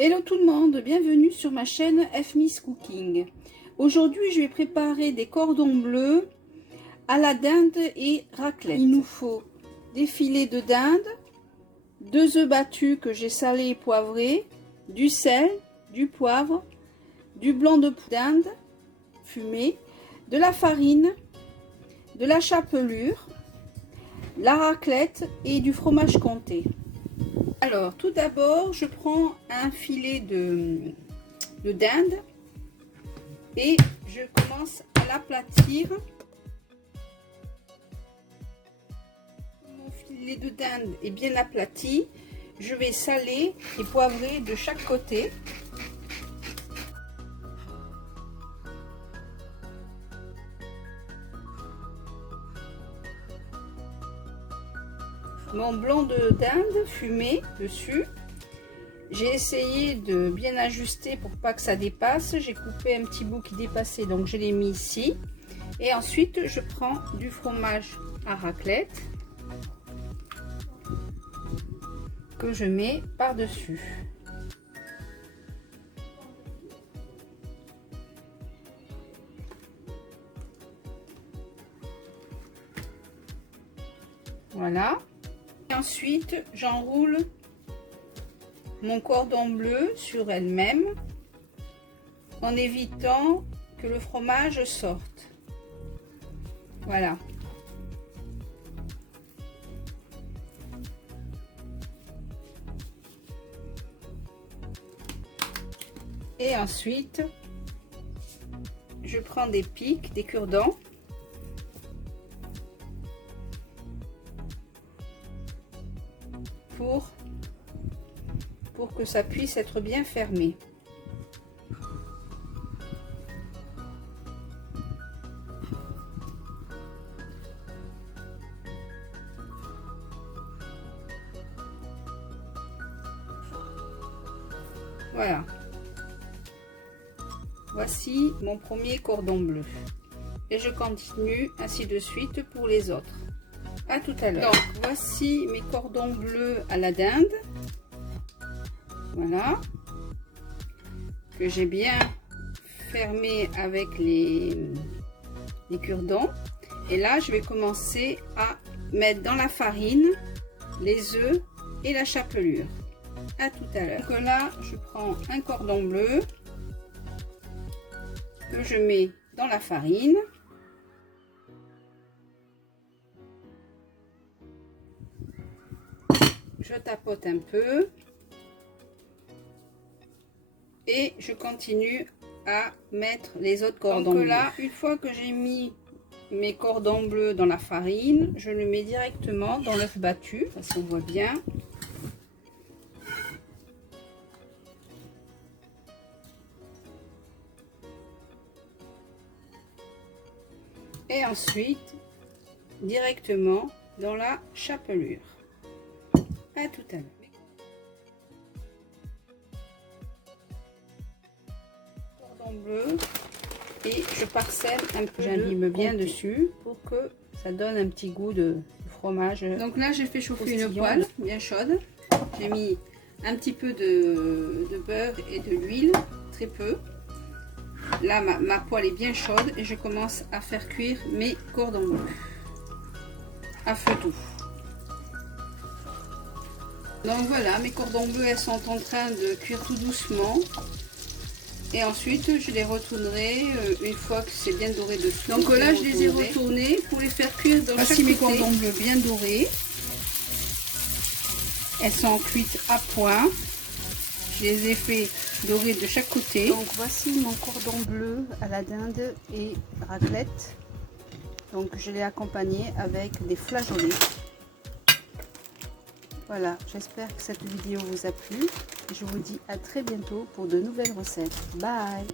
Hello tout le monde, bienvenue sur ma chaîne FMIS Cooking. Aujourd'hui je vais préparer des cordons bleus à la dinde et raclette. Il nous faut des filets de dinde, 2 œufs battus que j'ai salés et poivrés, du sel, du poivre, du blanc de dinde fumé, de la farine, de la chapelure, la raclette et du fromage comté. Alors tout d'abord je prends un filet de dinde et je commence à l'aplatir. Mon filet de dinde est bien aplati, je vais saler et poivrer de chaque côté. Mon blanc de dinde fumé dessus. J'ai essayé de bien ajuster pour pas que ça dépasse. J'ai coupé un petit bout qui dépassait, donc je l'ai mis ici. Et ensuite, je prends du fromage à raclette que je mets par-dessus. Voilà. Et ensuite, j'enroule mon cordon bleu sur elle-même en évitant que le fromage sorte. Voilà. Et ensuite, je prends des pics, des cure-dents. Pour que ça puisse être bien fermé. Voilà. Voici mon premier cordon bleu. Et je continue ainsi de suite pour les autres. À tout à l'heure. Donc voici mes cordons bleus à la dinde. Voilà. Que j'ai bien fermé avec les cure-dents. Et là, je vais commencer à mettre dans la farine les œufs et la chapelure. À tout à l'heure. Donc là, je prends un cordon bleu que je mets dans la farine. Je tapote un peu et je continue à mettre les autres cordons bleus. Là, une fois que j'ai mis mes cordons bleus dans la farine, je le mets directement dans l'œuf battu, si on voit bien. Et ensuite, directement dans la chapelure. À tout à l'heure. Cordon bleu et je parsème un peu, j'abîme bien dessus pour que ça donne un petit goût de fromage. Donc là j'ai fait chauffer une poêle bien chaude. J'ai mis un petit peu de beurre et de l'huile, très peu. Là ma poêle est bien chaude et je commence à faire cuire mes cordons bleus à feu doux. Donc voilà, mes cordons bleus, elles sont en train de cuire tout doucement. Et ensuite, je les retournerai une fois que c'est bien doré dessous. Donc là, je les ai retournés pour les faire cuire dans chaque côté. Voici mes cordons bleus bien dorés. Elles sont cuites à point. Je les ai fait dorer de chaque côté. Donc voici mon cordon bleu à la dinde et raclette. Donc je l'ai accompagné avec des flageolets. Voilà, j'espère que cette vidéo vous a plu. Je vous dis à très bientôt pour de nouvelles recettes. Bye!